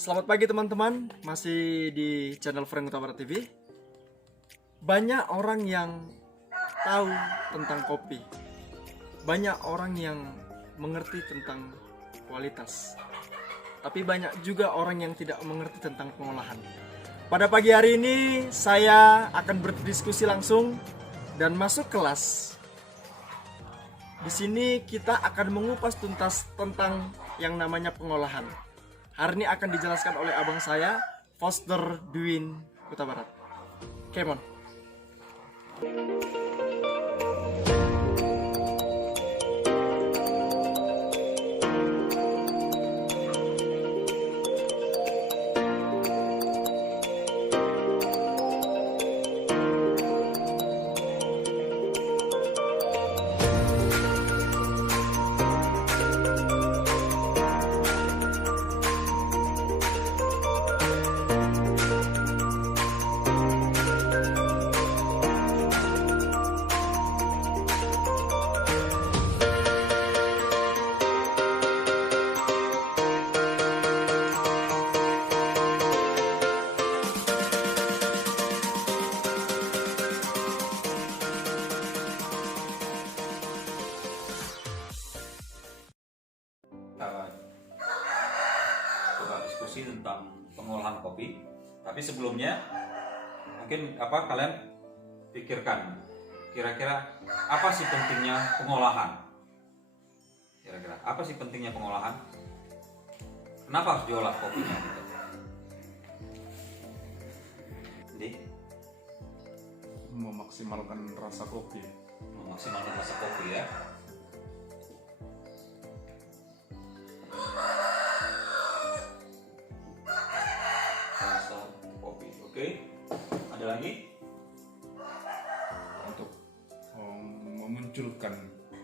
Selamat pagi teman-teman, masih di channel Frank Huta Barat TV. Banyak orang yang tahu tentang kopi. Banyak orang yang mengerti tentang kualitas. Tapi banyak juga orang yang tidak mengerti tentang pengolahan. Pada pagi hari ini saya akan berdiskusi langsung dan masuk kelas. Di sini kita akan mengupas tuntas tentang yang namanya pengolahan. Hari ini akan dijelaskan oleh abang saya, Foster Dwin Huta Barat. Come on. Coba diskusi tentang pengolahan kopi. Tapi sebelumnya mungkin kalian pikirkan kira-kira apa sih pentingnya pengolahan? Kira-kira apa sih pentingnya pengolahan? Kenapa harus diolah kopinya? Jadi memaksimalkan rasa kopi. memaksimalkan rasa kopi ya. Rasa kopi. Oke. Ada lagi? Untuk memunculkan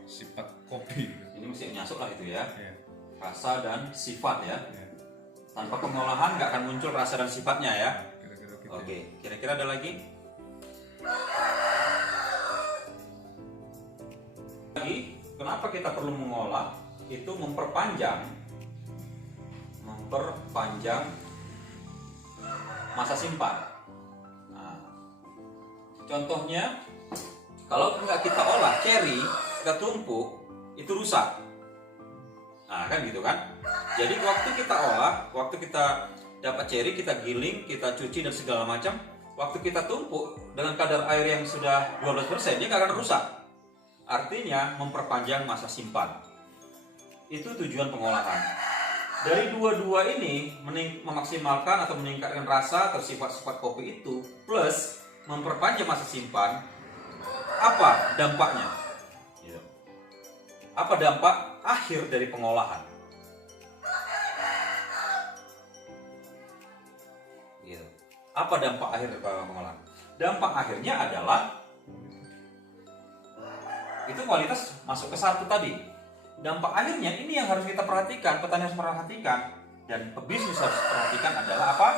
sifat kopi. Ini mesti nyasuk lah itu ya. Ya, Rasa dan sifat ya. ya. Tanpa pengolahan nggak akan muncul rasa dan sifatnya ya. Kira-kira gitu. Oke, kira-kira ada lagi? Kenapa kita perlu mengolah? Itu memperpanjang masa simpan. Nah, contohnya, kalau nggak kita olah cherry, kita tumpuk, itu rusak. Nah, kan gitu kan? Jadi waktu kita olah, waktu kita dapat cherry, kita giling, kita cuci dan segala macam, waktu kita tumpuk dengan kadar air yang sudah 12%, dia nggak akan rusak. Artinya memperpanjang masa simpan. Itu tujuan pengolahan. Dari dua-dua ini memaksimalkan atau meningkatkan rasa atau sifat-sifat kopi itu plus memperpanjang masa simpan. Apa dampaknya? Apa dampak akhir dari pengolahan? Apa dampak akhir dari pengolahan? Dampak akhirnya adalah itu kualitas masuk ke satu tadi. Dampak akhirnya ini yang harus kita perhatikan, petani harus perhatikan, dan pebisnis harus perhatikan adalah apa?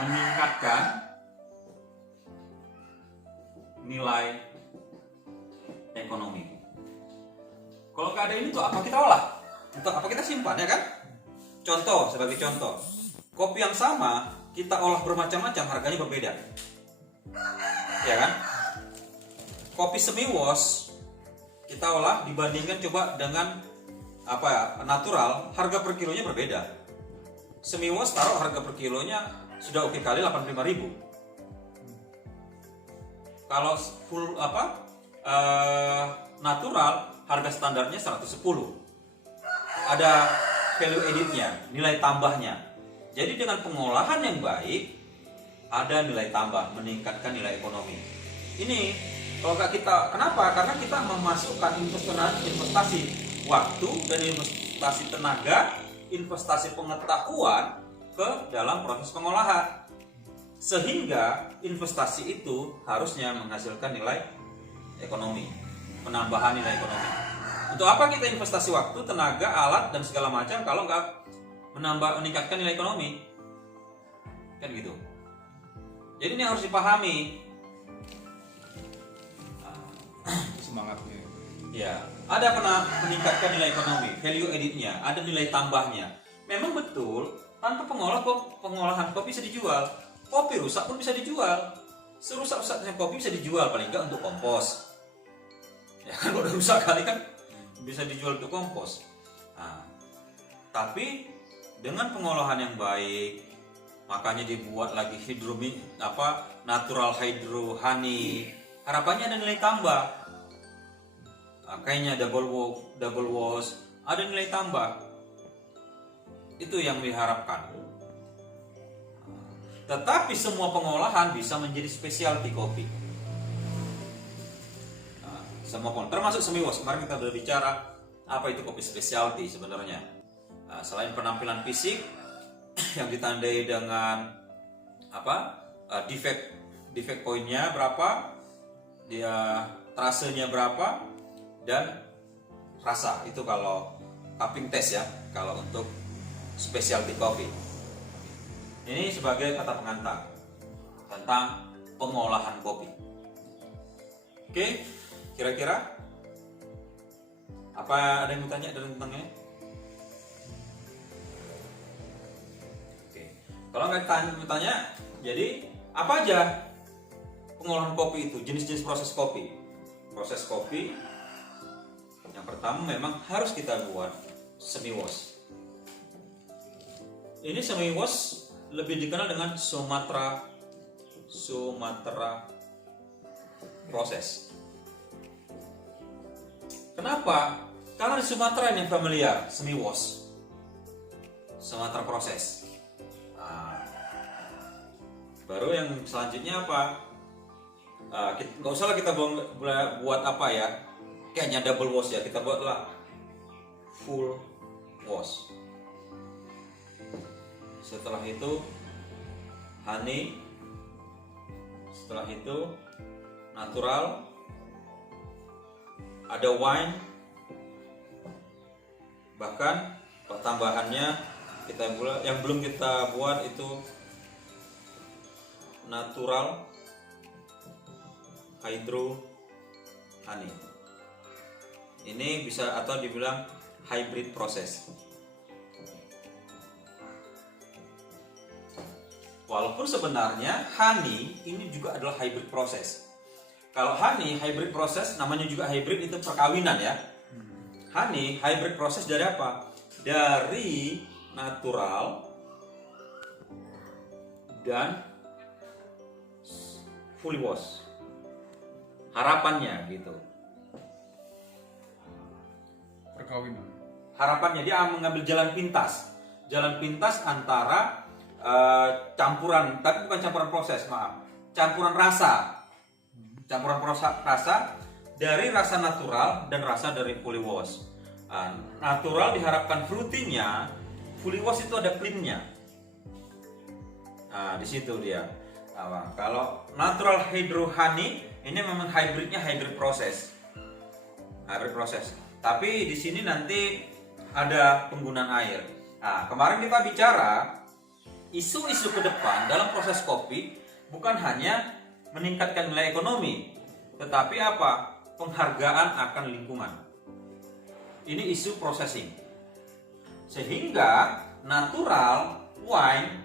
Meningkatkan nilai ekonomi. Kalau nggak ada ini tuh apa kita olah? Untuk apa kita simpan ya kan? Contoh, sebagai contoh, kopi yang sama kita olah bermacam-macam, harganya berbeda, ya kan? Kopi semi-wash kita olah dibandingkan coba dengan natural, harga per kilonya berbeda. Semi-wash taruh harga per kilonya sudah oke kali 85.000. Kalau full natural harga standarnya 110. Ada value editnya, nilai tambahnya. Jadi dengan pengolahan yang baik ada nilai tambah, meningkatkan nilai ekonomi. Ini kalau nggak kita, kenapa? Karena kita memasukkan investasi waktu dan investasi tenaga, investasi pengetahuan ke dalam proses pengolahan. Sehingga investasi itu harusnya menghasilkan nilai ekonomi, penambahan nilai ekonomi. Untuk apa kita investasi waktu, tenaga, alat, dan segala macam kalau nggak meningkatkan nilai ekonomi? Kan gitu. Jadi ini harus dipahami. Semangatnya. Ya, ada meningkatkan nilai ekonomi, value added-nya, ada nilai tambahnya. Memang betul Tanpa pengolahan kopi bisa dijual. Kopi rusak pun bisa dijual. Serusak-rusaknya kopi bisa dijual, paling enggak untuk kompos. Ya kan, kalau udah rusak kali kan bisa dijual untuk kompos. Nah, tapi dengan pengolahan yang baik, makanya dibuat lagi natural hydro honey. Harapannya ada nilai tambah. Kayaknya double wash, ada nilai tambah. Itu yang diharapkan. Tetapi semua pengolahan bisa menjadi specialty kopi. Semua termasuk semi wash. Kemarin kita sudah bicara apa itu kopi specialty sebenarnya. Selain penampilan fisik yang ditandai dengan defect poinnya berapa, dia trasenya berapa, dan rasa. Itu kalau cupping test ya, kalau untuk specialty coffee. Ini sebagai kata pengantar tentang pengolahan kopi. Oke, kira-kira apa, ada yang mau tanya tentangnya? Oke, kalau nggak tanya, jadi apa aja pengolahan kopi itu, jenis-jenis proses kopi? Proses kopi yang pertama memang harus kita buat semi wash. Ini semi wash lebih dikenal dengan Sumatra proses. Kenapa? Karena di Sumatera ini familiar semi wash, Sumatra proses. Baru yang selanjutnya apa? Nggak usah lah kita buat apa ya, kayaknya double wash ya, kita buatlah full wash. Setelah itu honey, setelah itu natural, ada wine, bahkan tambahannya yang belum kita buat itu natural hydro honey. Ini bisa atau dibilang hybrid proses. Walaupun sebenarnya honey ini juga adalah hybrid proses. Kalau honey hybrid proses, namanya juga hybrid, itu perkawinan ya. Honey hybrid proses dari apa? Dari natural dan fully wash. Harapannya gitu. Perkawinan. Harapannya dia mengambil jalan pintas antara campuran, tapi bukan campuran proses, maaf, campuran rasa dari rasa natural dan rasa dari fully wash. Natural diharapkan fruity-nya, fully wash itu ada clean-nya. Di situ dia. Kalau natural hydro honey ini memang hybrid proses. Tapi di sini nanti ada penggunaan air. Kemarin kita bicara isu-isu ke depan dalam proses kopi bukan hanya meningkatkan nilai ekonomi, tetapi apa? Penghargaan akan lingkungan. Ini isu processing. Sehingga natural wine,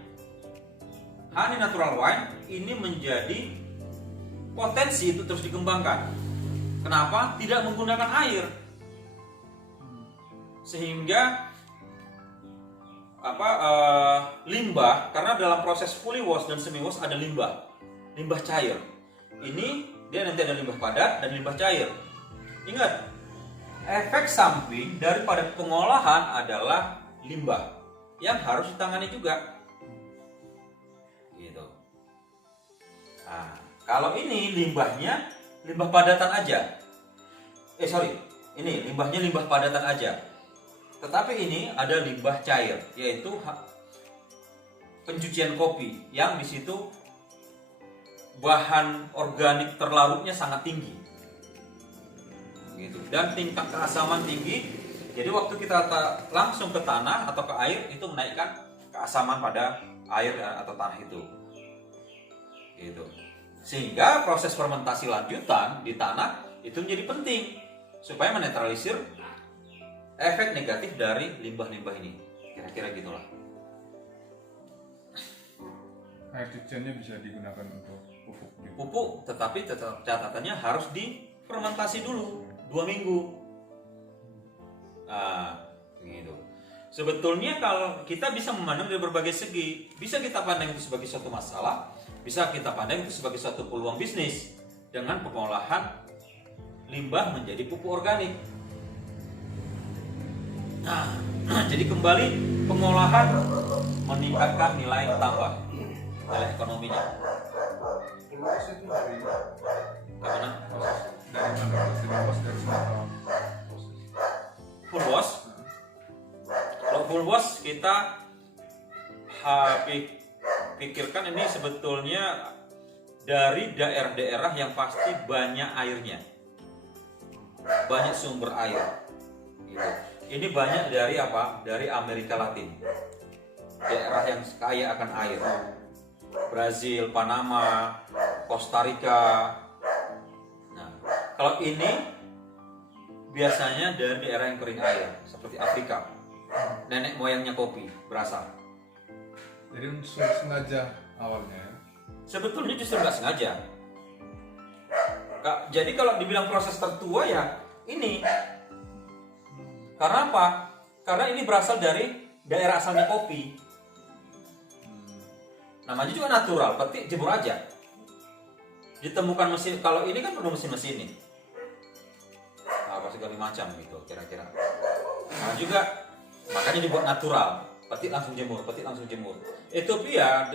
honey natural wine ini menjadi potensi itu terus dikembangkan. Kenapa? Tidak menggunakan air. Sehingga limbah, karena dalam proses fully wash dan semi wash ada limbah cair. Ini dia nanti ada limbah padat dan limbah cair. Ingat, efek samping daripada pengolahan adalah limbah yang harus ditangani juga. Gitu. Kalau ini limbahnya limbah padatan aja. Ini limbahnya limbah padatan aja. Tetapi ini ada limbah cair, yaitu pencucian kopi yang di situ bahan organik terlarutnya sangat tinggi, gitu. Dan tingkat keasaman tinggi. Jadi waktu kita langsung ke tanah atau ke air itu menaikkan keasaman pada air atau tanah itu, gitu. Sehingga proses fermentasi lanjutan di tanah itu menjadi penting supaya menetralisir efek negatif dari limbah-limbah ini. Kira-kira gitulah. air cuciannya bisa digunakan untuk pupuk juga. Pupuk, tetapi tetap catatannya harus difermentasi dulu 2 minggu. Nah, begitu. Sebetulnya kalau kita bisa memandang dari berbagai segi, bisa kita pandang itu sebagai suatu masalah, bisa kita pandang itu sebagai suatu peluang bisnis dengan pengolahan limbah menjadi pupuk organik. Nah, jadi kembali pengolahan meningkatkan nilai tambah, nilai ekonominya. Proses itu dari Karena proses dari mana? Proses dari semua proses. full wash, kalau full wash kita pikirkan ini sebetulnya dari daerah-daerah yang pasti banyak airnya, banyak sumber air. Gitu. Ini banyak dari apa? Dari Amerika Latin, daerah yang kaya akan air. Brazil, Panama, Costa Rica. Nah, kalau ini biasanya dari daerah yang kering air, seperti Afrika. Nenek moyangnya kopi berasal. Jadi unsur sengaja awalnya ya. Sebetulnya justru nggak sengaja. Jadi kalau dibilang proses tertua ya ini. Karena apa? Karena ini berasal dari daerah asalnya kopi. Namanya juga natural, petik jemur aja. Ditemukan mesin, kalau ini kan perlu mesin-mesin ini. Apa segala macam gitu kira-kira. Nah juga makanya dibuat natural, petik langsung jemur, petik langsung jemur. Ethiopia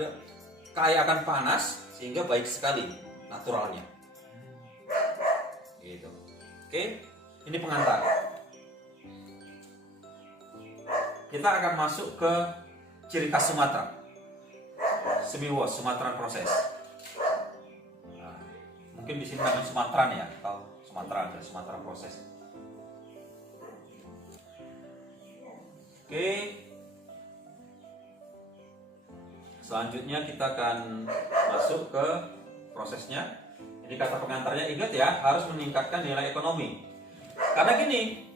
kaya akan panas sehingga baik sekali naturalnya. Gitu. Oke, ini pengantar. Kita akan masuk ke ciri khas Sumatera. Semi-wash, Sumatera proses. Nah, mungkin di sini namanya Sumatera ya, atau Sumatera aja, Sumatera proses. Oke. Selanjutnya kita akan masuk ke prosesnya. Ini kata pengantarnya, ingat ya, harus meningkatkan nilai ekonomi. Karena gini,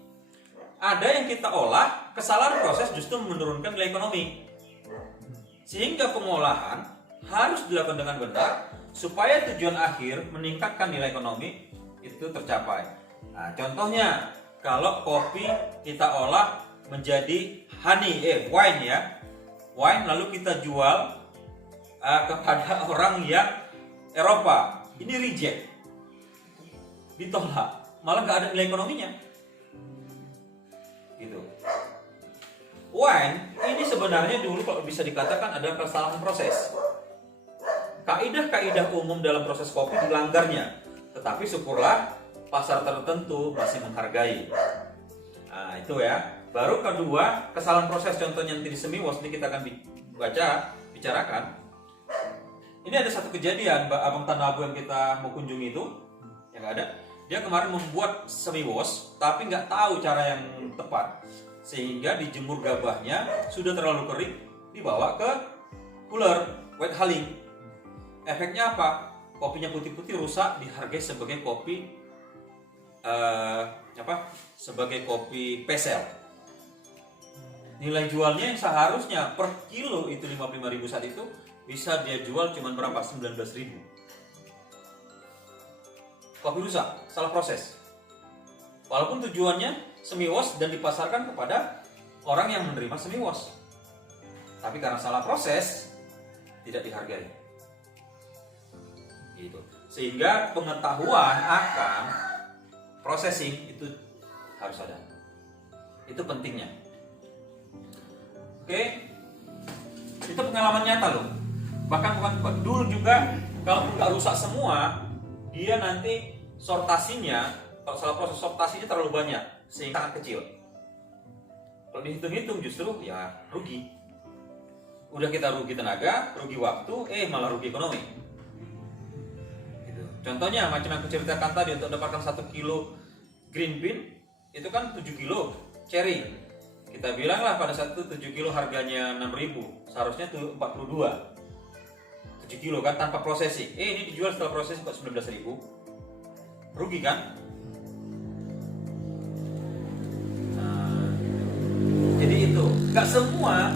ada yang kita olah, kesalahan proses justru menurunkan nilai ekonomi. Sehingga pengolahan harus dilakukan dengan benar supaya tujuan akhir meningkatkan nilai ekonomi itu tercapai. Nah, contohnya kalau kopi kita olah menjadi wine ya. Wine lalu kita jual kepada orang yang Eropa. Ini reject. Ditolak. Malah nggak ada nilai ekonominya. Gitu. Wine ini sebenarnya dulu kalau bisa dikatakan adalah kesalahan proses. Kaidah-kaidah umum dalam proses kopi dilanggarnya, tetapi syukurlah pasar tertentu masih menghargai. Nah itu ya. Baru kedua, kesalahan proses contohnya nanti di semi-wash ini kita akan bicarakan. Ini ada satu kejadian, Abang Tanah Abu yang kita mau kunjungi itu, yang ada, dia kemarin membuat semi-wash, tapi nggak tahu cara yang tepat. Sehingga dijemur gabahnya sudah terlalu kering, dibawa ke cooler, wet hulling. Efeknya apa? Kopinya putih-putih rusak, dihargai sebagai kopi sebagai kopi pesel. Nilai jualnya yang seharusnya per kilo itu 55.000 saat itu bisa dia jual cuma berapa? 19.000. Kopi rusak, salah proses. Walaupun tujuannya semi-wash dan dipasarkan kepada orang yang menerima semi-wash, tapi karena salah proses tidak dihargai. Gitu. Sehingga pengetahuan akan processing itu harus ada. Itu pentingnya. Oke, itu pengalaman nyata loh. Bahkan bukan dulu juga kalau nggak rusak semua, dia nanti sortasinya, kalau salah proses sortasinya terlalu banyak sehingga sangat kecil. Kalau dihitung-hitung justru ya rugi. Udah kita rugi tenaga, rugi waktu, malah rugi ekonomi. Gitu. Contohnya macam yang aku ceritakan tadi, untuk dapatkan 1 kilo green bean itu kan 7 kilo cherry. Kita bilanglah pada saat itu 7 kilo harganya 6.000, seharusnya tuh 42. 7 kilo kan tanpa prosesi. Ini dijual setelah proses 19.000. Rugi kan? Nah, jadi itu nggak semua.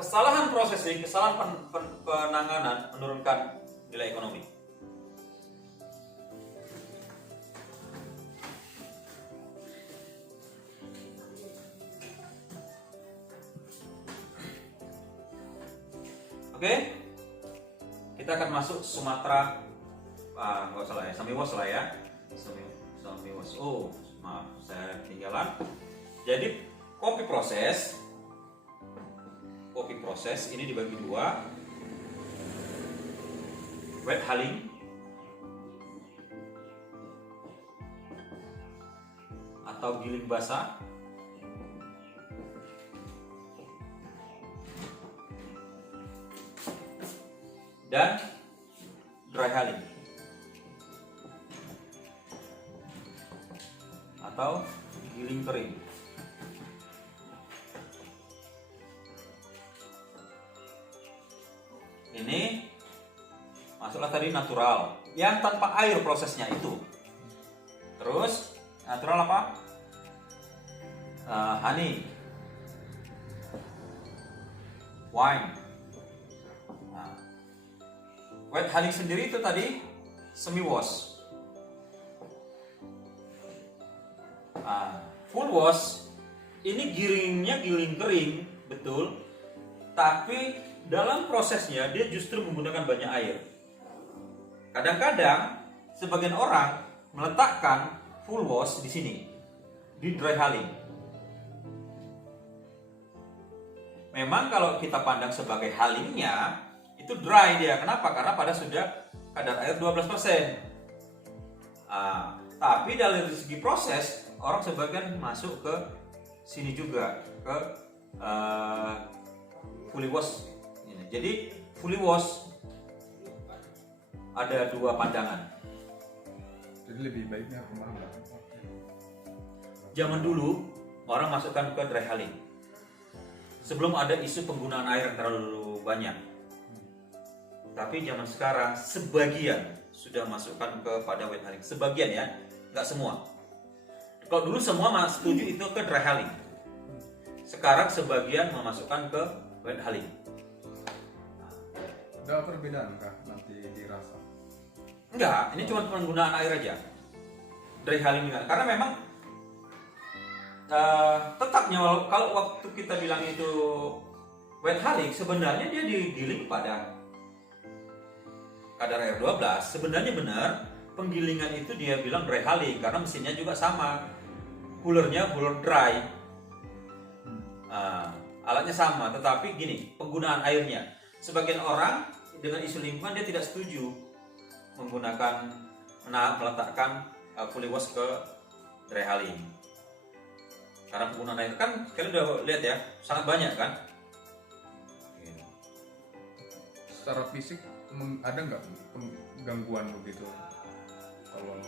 Kesalahan Kesalahan processing, kesalahan penanganan menurunkan nilai ekonomi. Oke, kita akan masuk Sumatera, nggak salah ya, Semiwos lah ya, Semiwos. Oh, maaf, saya ketinggalan. Jadi kopi proses ini dibagi dua, wet hulling atau giling basah, dan dry hulling atau giling kering. Ini masuklah tadi natural, yang tanpa air prosesnya itu. Terus natural apa? Honey, wine. Nah, wet hulling sendiri itu tadi semi wash. Full wash ini giringnya giling kering, betul. Tapi dalam prosesnya dia justru menggunakan banyak air. Kadang-kadang sebagian orang meletakkan full wash di sini, di dry hulling. Memang kalau kita pandang sebagai hullingnya itu dry dia. Kenapa? Karena pada sudah kadar air 12%. Tapi dari segi proses orang sebagian masuk ke sini juga, ke fully wash. Jadi fully wash ada dua pandangan. Jadi lebih baiknya kemana? Zaman dulu orang masukkan ke dry hulling sebelum ada isu penggunaan air yang terlalu banyak. Tapi zaman sekarang sebagian sudah masukkan kepada wet hulling. Sebagian ya, nggak semua. Kalau dulu semua setuju itu ke dry hulling. Sekarang sebagian memasukkan ke wet hulling. Ada perbedaan kah nanti dirasa? Enggak, ini cuma penggunaan air aja. Dry hulling juga. Karena memang tetapnya kalau waktu kita bilang itu wet hulling, sebenarnya dia digiling pada kadar air 12. Sebenarnya benar, penggilingan itu dia bilang dry hulling karena mesinnya juga sama. Coolernya cooler dry. Alatnya sama, tetapi gini, penggunaan airnya. Sebagian orang dengan isu lingkungan dia tidak setuju meletakkan fully wash ke dry hulling. Karena penggunaan air kan kalian udah lihat ya, sangat banyak kan. Secara fisik ada nggak gangguan begitu? Kalau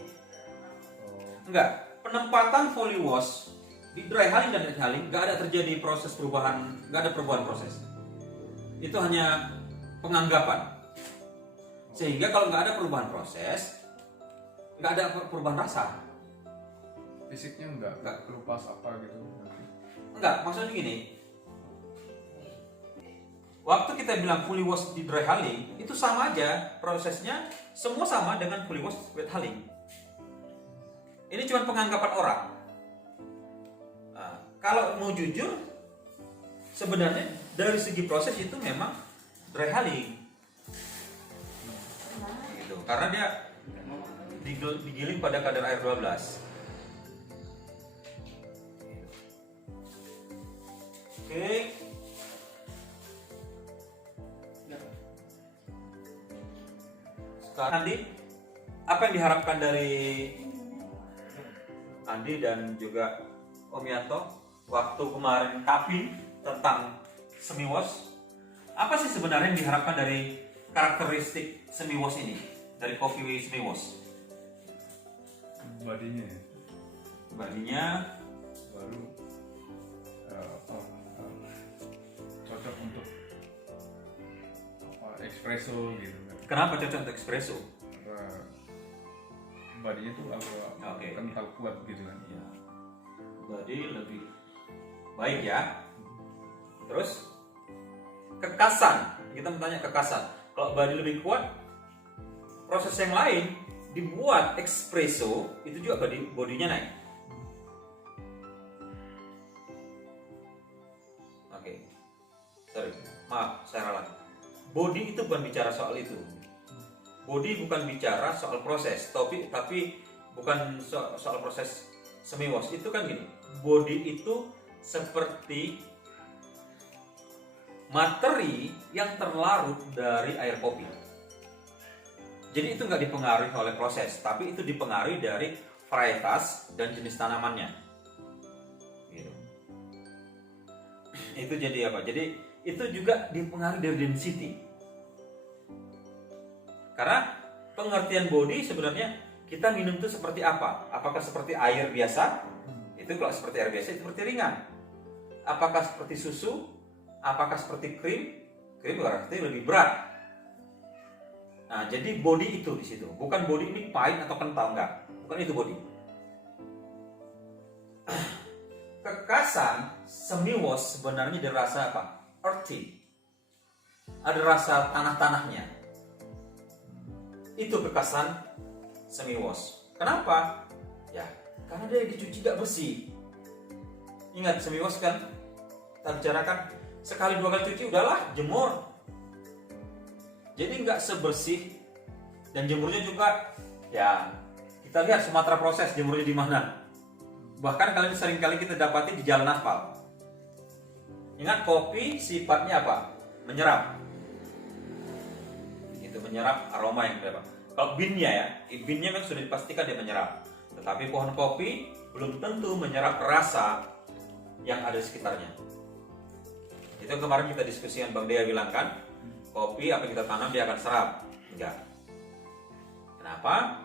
Enggak, penempatan fully wash di dry hulling dan wet hulling nggak ada terjadi proses perubahan, nggak ada perubahan proses. Itu hanya penganggapan. Sehingga kalau nggak ada perubahan proses, nggak ada perubahan rasa. fisiknya nggak kelupas apa gitu nanti? Enggak, maksudnya gini. Waktu kita bilang fully wash di dry hulling, itu sama aja prosesnya, semua sama dengan fully wash wet hulling. Ini cuma penganggapan orang. Kalau mau jujur, sebenarnya dari segi proses itu memang dry hulling. Gitu. Karena dia digiling pada kadar air 12. Oke. Sekarang Andi, apa yang diharapkan dari Andi dan juga Om Yanto waktu kemarin taping tentang semi wash? Apa sih sebenarnya yang diharapkan dari karakteristik semi wash ini, dari kopi semi wash? Badinya ya? Badinya Baru cocok untuk espresso gitu kan. kenapa cocok untuk espresso? Badinya tuh agak kental kuat gitu kan. Ya. Badi lebih baik ya. Terus kekasan. Kita bertanya kekasan. Kalau body lebih kuat, proses yang lain dibuat espresso itu juga bodinya naik. Oke, sorry, maaf saya ralat. Body itu bukan bicara soal itu. Body bukan bicara soal proses, tapi bukan soal proses semi wash. Itu kan gini, body itu seperti materi yang terlarut dari air kopi. Jadi itu nggak dipengaruhi oleh proses, tapi itu dipengaruhi dari varietas dan jenis tanamannya. Gitu. Itu jadi apa? Jadi itu juga dipengaruhi dari density. Karena pengertian body sebenarnya kita minum itu seperti apa? Apakah seperti air biasa? Itu kalau seperti air biasa itu seperti ringan. Apakah seperti susu? Apakah seperti krim? Krim berarti lebih berat. Nah, jadi body itu di situ. Bukan body ini pahit atau kental, enggak. Bukan itu body. Kekasan semi wash sebenarnya ada rasa apa? Earthy. Ada rasa tanah-tanahnya. Itu kekasan semi wash. Kenapa? Ya, karena dia dicuci gak bersih. Ingat semi wash kan? Kita bicarakan sekali 2 kali cuci udahlah, jemur. Jadi nggak sebersih, dan jemurnya juga ya kita lihat Sumatera proses jemurnya di mana. Bahkan kalian seringkali kita dapati di jalan aspal. Ingat kopi sifatnya apa? Menyerap. Itu menyerap aroma yang berapa? Kalau binnya ya, binnya memang sudah dipastikan dia menyerap. Tetapi pohon kopi belum tentu menyerap rasa yang ada di sekitarnya. Itu kemarin kita diskusikan, Bang Dea bilang kan, kopi apa yang kita tanam dia akan serap. Enggak. Kenapa?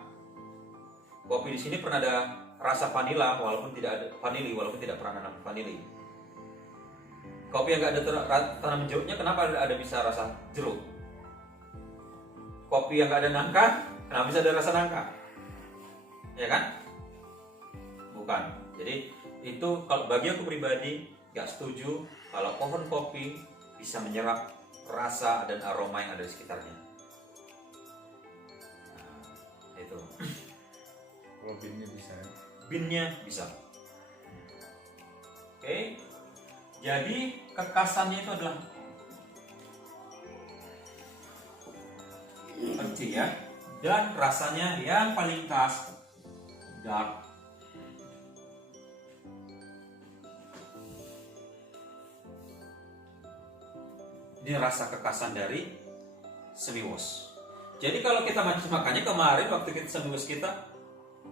Kopi di sini pernah ada rasa vanila walaupun tidak ada vanili, walaupun tidak pernah nanam vanili. Kopi yang nggak ada tanam jeruknya, kenapa ada bisa rasa jeruk? Kopi yang nggak ada nangka, kenapa bisa ada rasa nangka? Ya kan? Bukan. Jadi itu kalau bagi aku pribadi nggak setuju kalau pohon kopi bisa menyerap rasa dan aroma yang ada di sekitarnya. Nah, itu. Kalau binnya bisa ya. Binnya bisa. Oke. Jadi kekasannya itu adalah earthy ya. Dan rasanya yang paling khas dark. Ini rasa kekasan dari semi wash. Jadi kalau kita makanya kemarin waktu kita semi wash kita,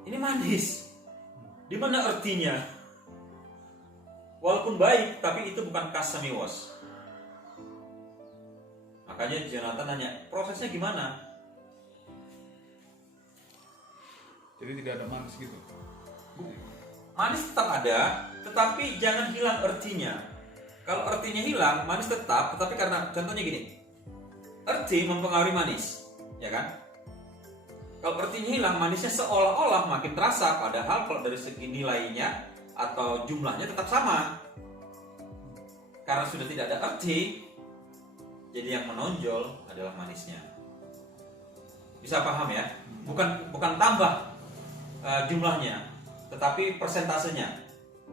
ini manis. Di mana artinya? Walaupun baik, tapi itu bukan khas semi wash. Makanya Jonathan nanya, prosesnya gimana? Jadi tidak ada manis gitu. Manis tetap ada, tetapi jangan hilang artinya. Kalau artinya hilang, manis tetap, tetapi karena contohnya gini, arti mempengaruhi manis, ya kan? Kalau artinya hilang, manisnya seolah-olah makin terasa, padahal kalau dari segi nilainya atau jumlahnya tetap sama. Karena sudah tidak ada arti, jadi yang menonjol adalah manisnya. Bisa paham ya? Bukan tambah jumlahnya, tetapi persentasenya.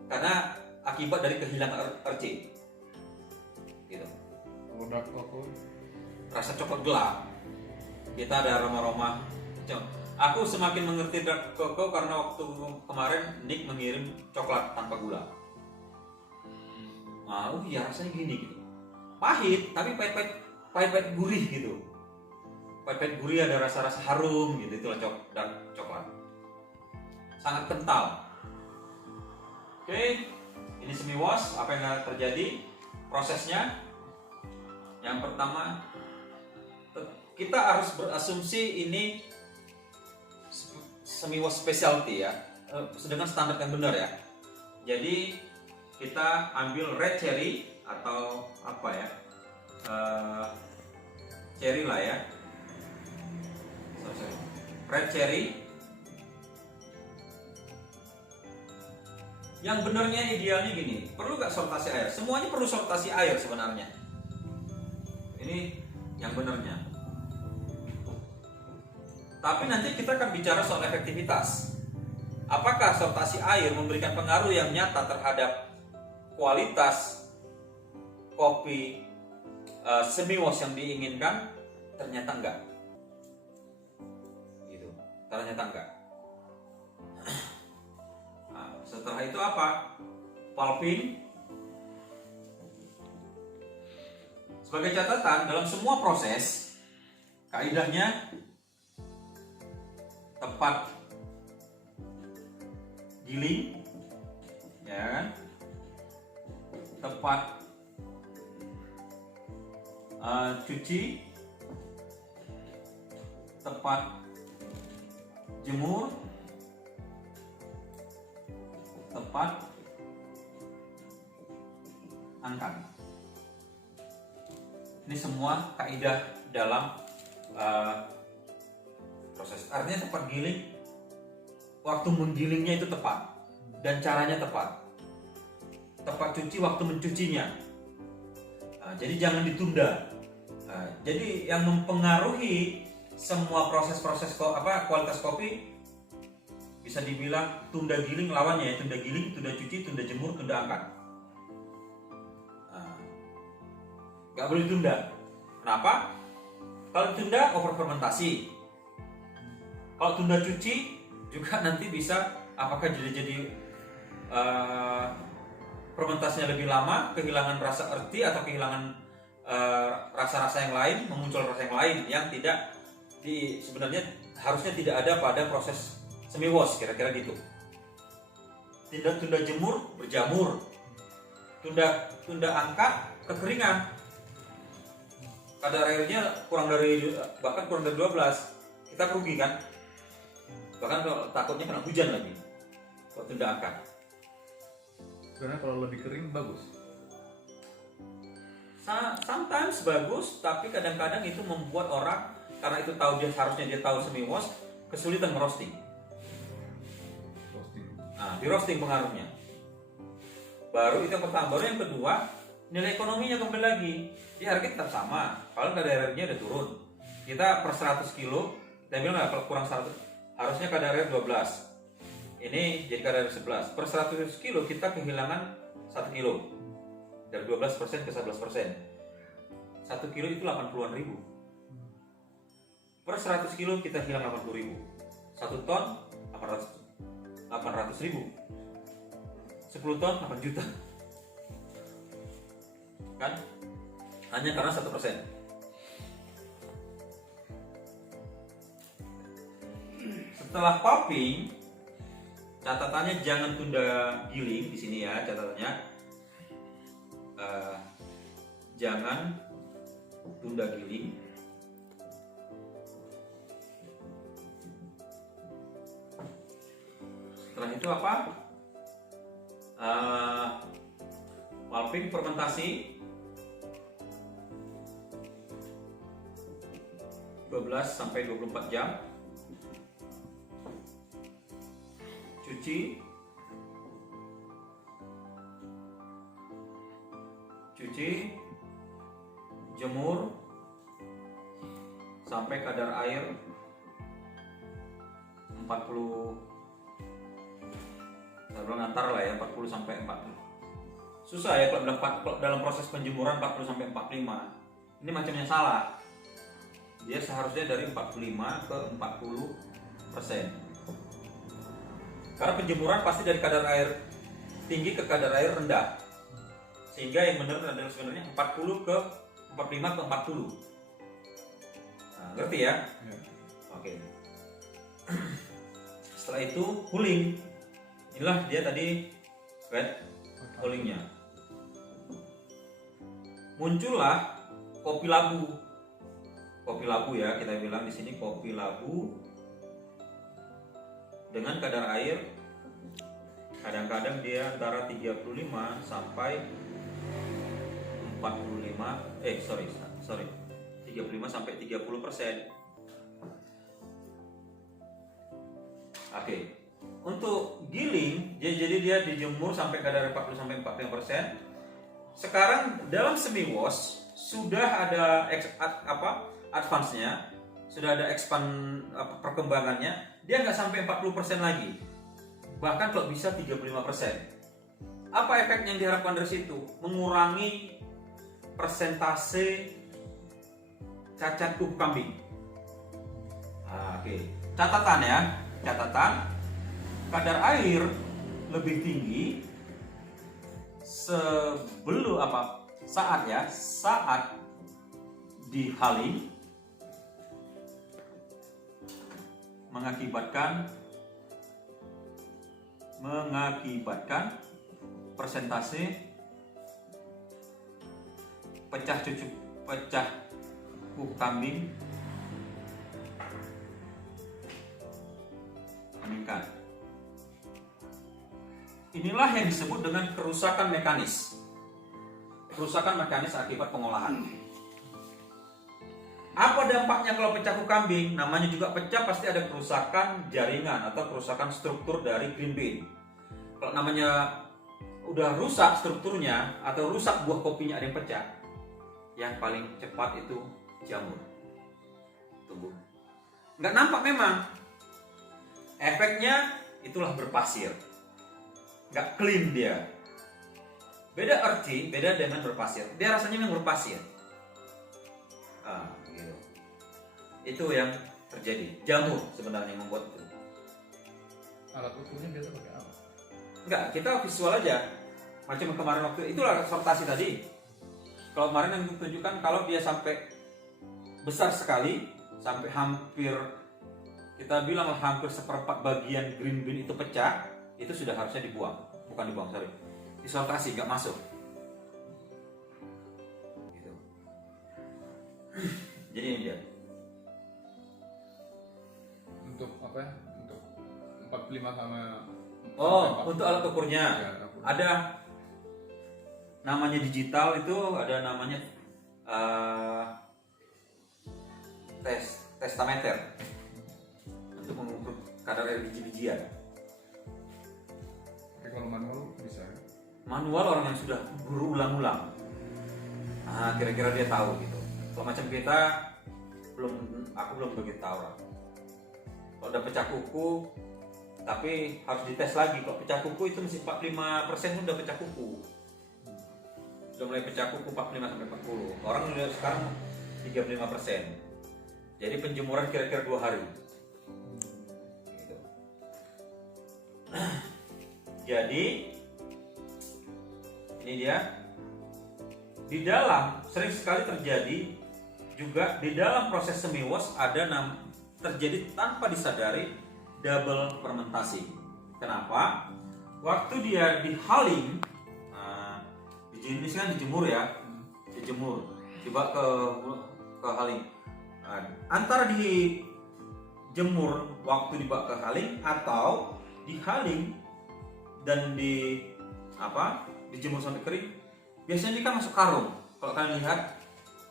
Karena akibat dari kehilangan arti. Gitu. Kalau dark cocoa, Rasa coklat gelap. Kita ada aroma-aroma. Aku semakin mengerti dark cocoa karena waktu kemarin Nick mengirim coklat tanpa gula. Nah, iya rasanya gini gitu. Pahit, tapi pahit gurih gitu. Pahit gurih, ada rasa-rasa harum gitu, itulah dark coklat. Sangat kental. Oke, ini semi wash. Apa yang akan terjadi? Prosesnya. Yang pertama, kita harus berasumsi ini semi wash specialty ya, sedangkan standar yang benar ya. Jadi kita ambil red cherry atau apa ya, cherry lah ya, red cherry. Yang benarnya idealnya gini, perlu gak sortasi air? Semuanya perlu sortasi air sebenarnya. ini yang benarnya. Tapi nanti kita akan bicara soal efektivitas. Apakah sortasi air memberikan pengaruh yang nyata terhadap kualitas kopi semi wash yang diinginkan? Ternyata enggak. Gitu. Ternyata enggak. Nah, setelah itu apa? Pulping. Sebagai catatan, dalam semua proses, kaidahnya tepat giling, ya kan? Tepat cuci, tepat jemur, tepat angkat. Ini semua kaidah dalam proses. Artinya tepat giling, waktu menggilingnya itu tepat dan caranya tepat. Tepat cuci, waktu mencucinya. Jadi jangan ditunda. Jadi yang mempengaruhi semua proses-proses kualitas kopi bisa dibilang tunda giling lawannya ya, tunda giling, tunda cuci, tunda jemur, tunda angkat. Gak boleh ditunda. Kenapa? Kalau tunda overfermentasi. Kalau tunda cuci juga nanti bisa apakah jadi fermentasinya lebih lama, kehilangan rasa earthy atau kehilangan rasa-rasa yang lain, memuncul rasa yang lain yang tidak sebenarnya harusnya tidak ada pada proses semi wash, kira-kira gitu. Tunda jemur, berjamur. Tunda angkat, kekeringan. Kadar airnya bahkan kurang dari 12, kita rugi kan? Bahkan takutnya kena hujan lagi kalau tunda angkat. Karena kalau lebih kering bagus. Sometimes bagus, tapi kadang-kadang itu membuat orang, karena itu harusnya dia tahu semi wash, kesulitan merosting. Nah, di roasting pengaruhnya. Baru itu yang pertama. Baru yang kedua, nilai ekonominya kembali lagi. Di harga tetap sama. Kalau kadar airnya udah turun, kita per 100 kilo, kita bilang nggak kurang 100, harusnya kadar air 12. Ini jadi kadar air 11. Per 100 kilo kita kehilangan 1 kilo. Dari 12% ke 11%. 1 kilo itu 80-an ribu. Per 100 kilo kita hilang 80 ribu. 1 ton 800 ribu. 10 ton 8 juta. Kan? Hanya karena 1%. Setelah popping, catatannya jangan tunda giling di sini ya, catatannya jangan tunda giling. Setelah itu apa? Pulping, fermentasi 12 sampai 24 jam. Cuci, jemur sampai kadar air 40, saya bilang antara lah ya, 40 sampai 40. Susah ya kalau dalam proses penjemuran 40 sampai 45. Ini macamnya salah. Dia seharusnya dari 45 ke 40%. Karena penjemuran pasti dari kadar air tinggi ke kadar air rendah. Sehingga yang benar adalah sebenarnya 40 ke 45 ke 40. Nah, ngerti ya? Oke. Setelah itu cooling. Inilah dia tadi wet coolingnya. Muncullah kopi labu. Kopi labu ya, kita bilang di sini kopi labu dengan kadar air kadang-kadang dia antara 35 sampai 35 sampai 30%. Oke. Untuk giling, jadi dia dijemur sampai kadar 40 sampai 45%. Sekarang dalam semi wash sudah ada advance-nya, sudah ada perkembangannya, dia nggak sampai 40% lagi. Bahkan kalau bisa 35%. Apa efek yang diharapkan dari situ? Mengurangi persentase cacat tubuh kambing. Oke. Catatan ya, kadar air lebih tinggi saat dihaling mengakibatkan persentase pecah kuku kambing meningkat. Inilah yang disebut dengan kerusakan mekanis. Kerusakan mekanis akibat pengolahan. Apa dampaknya kalau pecah kuku kambing? Namanya juga pecah, pasti ada kerusakan jaringan atau kerusakan struktur dari green bean. Kalau namanya udah rusak strukturnya atau rusak buah kopinya ada yang pecah, yang paling cepat itu jamur tumbuh. Nggak nampak memang. Efeknya itulah berpasir. Nggak clean dia. Beda arti, beda dengan berpasir. Dia rasanya memang berpasir. Gitu. Itu yang terjadi. Jamur sebenarnya yang membuat itu. Alat ukurnya biasa pakai apa? Enggak, kita visual aja. Macam kemarin waktu itulah sortasi tadi. Kalau kemarin yang tunjukkan kalau dia sampai besar sekali, sampai hampir kita bilang hampir seperempat bagian green bean itu pecah, itu sudah harusnya dibuang. Bukan dibuang, sorry. Disortasi, nggak masuk. Gitu. Jadi ini dia. Untuk apa ya? Untuk 45 sama Untuk alat ukurnya Ya, ukur. ada namanya digital, itu ada namanya testameter untuk mengukur kadar air biji-bijian. Oke, kalau manual bisa ya? Manual orang yang sudah berulang-ulang, kira-kira dia tahu gitu. Kalau macam kita aku belum begitu tahu lah. Kalau udah pecah kuku, tapi harus dites lagi. Kalau pecah kuku itu mesti 45% sudah pecah kuku. Sudah mulai pecah kuku 45-40. Orang udah sekarang 35%. Jadi penjemuran kira-kira 2 hari. Gitu. Jadi ini dia. Di dalam sering sekali terjadi juga di dalam proses semi wash ada terjadi tanpa disadari double fermentasi. Kenapa? Waktu dia dihaling, ini kan dijemur ya, dijemur, coba ke haling. Antara dijemur waktu dibawa ke haling atau dihaling dan dijemur sampai kering, biasanya dia kan masuk karung. Kalau kalian lihat,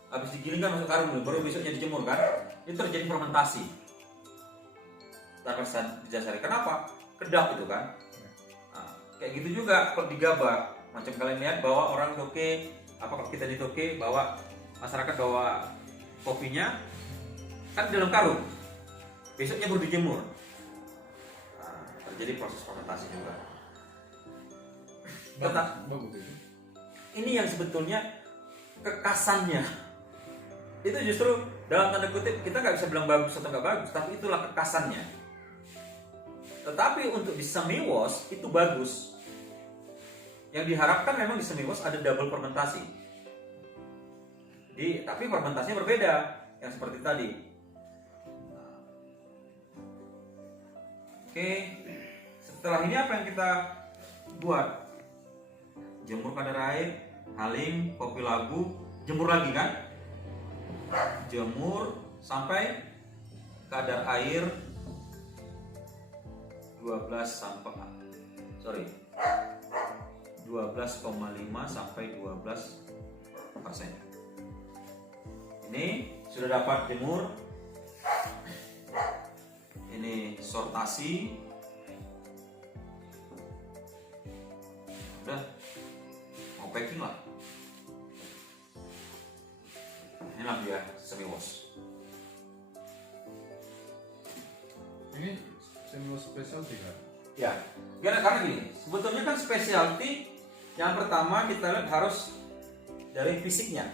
habis digiling kan masuk karung, baru besoknya dijemur kan, itu terjadi fermentasi. Tanpa didasari. Kenapa? Kedap itu kan. Kayak gitu juga kalau digabah. Macam kalian lihat bahwa orang toke, kalau kita di toke, bawa masyarakat bawa kopinya kan di dalam karung, besoknya baru dijemur. Terjadi proses fermentasi juga. Bagus itu. Ini yang sebetulnya kekasannya. Itu justru dalam tanda kutip kita nggak bisa bilang bagus atau nggak bagus, tapi itulah kekasannya. Tetapi untuk di semi wash itu bagus. Yang diharapkan memang di semi wash ada double fermentasi. Tapi fermentasinya berbeda, yang seperti tadi. Oke, setelah ini apa yang kita buat? Jemur kadar air, haling, kopi labu, jemur lagi kan? Jemur sampai kadar air 12,5 sampai 12%. Ini sudah dapat jemur. Ini sortasi. Udah mau packing lah. Ini semi specialty kan? Ya, karena gini, sebetulnya kan specialty yang pertama kita lihat harus dari fisiknya.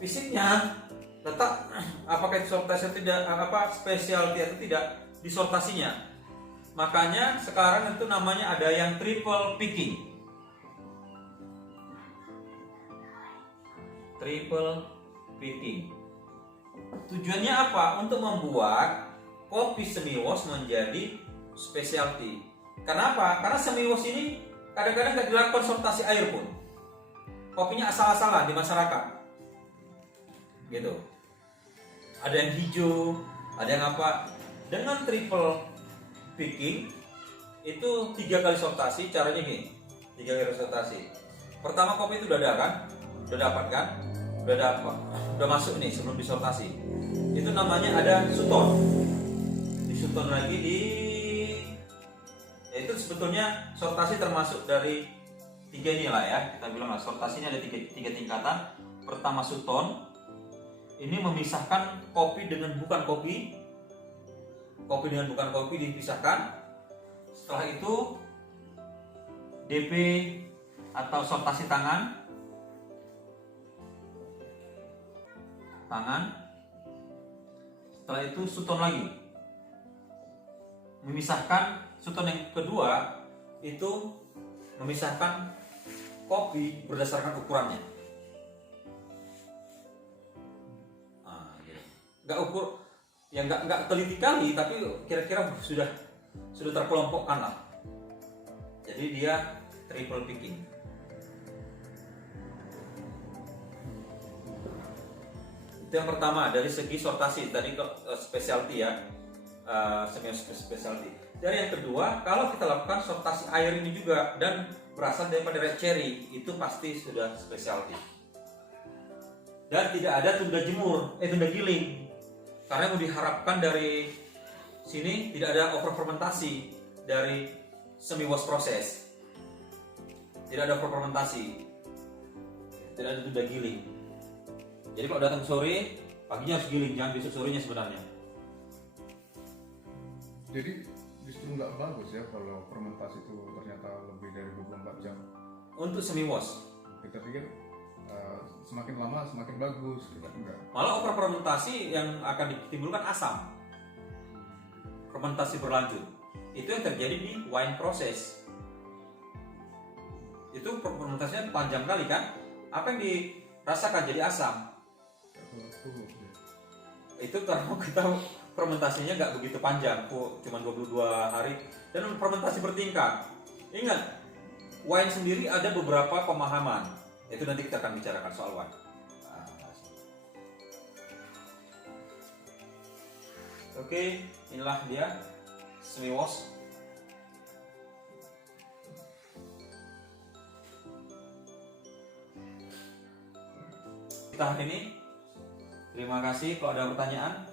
Fisiknya letak apakah itu sortasi atau tidak, specialty atau tidak di sortasinya. Makanya sekarang itu namanya ada yang triple picking. Triple picking. Tujuannya apa? Untuk membuat kopi semi-wash menjadi specialty. Kenapa? Karena semi-wash ini kadang-kadang nggak dilakukan sortasi air pun. Kopinya asal-asalan di masyarakat. Gitu. Ada yang hijau, ada yang apa. Dengan triple picking itu 3 kali sortasi. Caranya gini, 3 kali sortasi. Pertama kopi itu udah ada kan, udah dapat kan, udah masuk nih sebelum disortasi. Itu namanya ada suton. Disuton lagi ya itu sebetulnya sortasi termasuk dari 3 ini lah ya, kita bilang lah sortasinya ada 3 tingkatan. Pertama suton, ini memisahkan kopi dengan bukan kopi. Kopi dengan bukan kopi dipisahkan. Setelah itu DP atau sortasi tangan. Setelah itu suton lagi. Memisahkan suton yang kedua itu memisahkan kopi berdasarkan ukurannya. Nggak ukur, ya nggak teliti kali, tapi kira-kira sudah terkelompokkan lah. Jadi dia triple picking. Itu yang pertama dari segi sortasi. Tadi specialty ya, semi specialty. Dari yang kedua, kalau kita lakukan sortasi air ini juga dan berasal daripada red cherry, itu pasti sudah specialty. Dan tidak ada tunda giling. Karena yang diharapkan dari sini tidak ada over fermentasi dari semi wash proses. Tidak ada over fermentasi. Tidak ada tunda giling. Jadi kalau datang sore, paginya harus giling, jangan besok sorenya sebenarnya. Jadi justru nggak bagus ya kalau fermentasi itu ternyata lebih dari 24 jam. Untuk semi wash. Kita pikir semakin lama semakin bagus, enggak. Malah over fermentasi yang akan ditimbulkan asam. Fermentasi berlanjut. Itu yang terjadi di wine proses. Itu fermentasinya panjang kali kan? Apa yang dirasakan jadi asam? Itu karena kita fermentasinya nggak begitu panjang, cuma 22 hari dan fermentasi bertingkat. Ingat, wine sendiri ada beberapa pemahaman. Itu nanti kita akan bicarakan soal wine. Oke, inilah dia semi wash. Kita hari ini. Terima kasih. Kalau ada pertanyaan